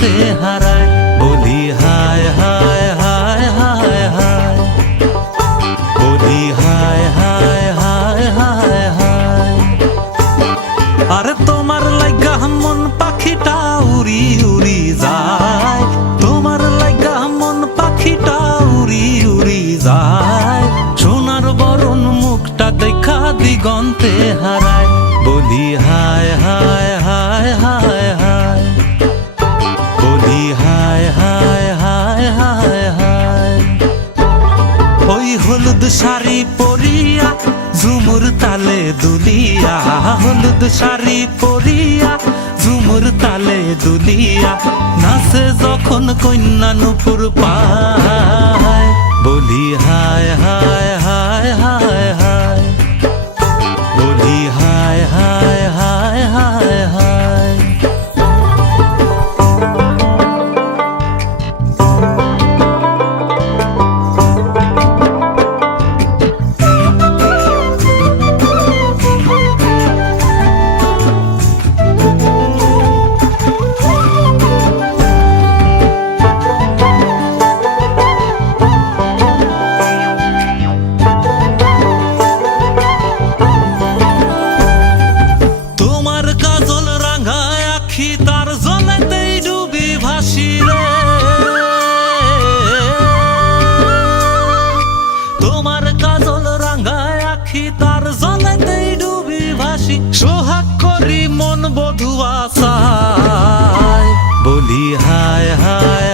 দিগন্তে হারায়। বলি হায় হায় হায় হায় হায়, বলি হায় হায় হায় হায় হায়। আরে তোমার লাইগা মন পাখিটা উড়ি উড়ি যায়, তোমার লাইগা মন পাখিটা উড়ি উড়ি যায়। সোনার বরণ মুখটা দেখা দিগন্তে হারায়। বলি হায় হায় হায় হায় হায়, বলি হায় হায় হায় হায় হায়। ওই হলুদ শাড়ি পরিয়া ঝুমুর তালে দুলিয়া, হলুদ শাড়ি পরিয়া ঝুমুর তালে দুলিয়া নাচে যখন কন্যা নূপুর পায়। বলি হায় হায় হায় হায় হায়, বলি হায় হায় হায় হায় হায়। তার জলেতেই ডুবি ভাসি রে, তোমার কাজল রাঙায় আখি তার জলেতেই ডুবি ভাসি। সোহাগ করি মন বধুয়া চায়। বলি হায় হায়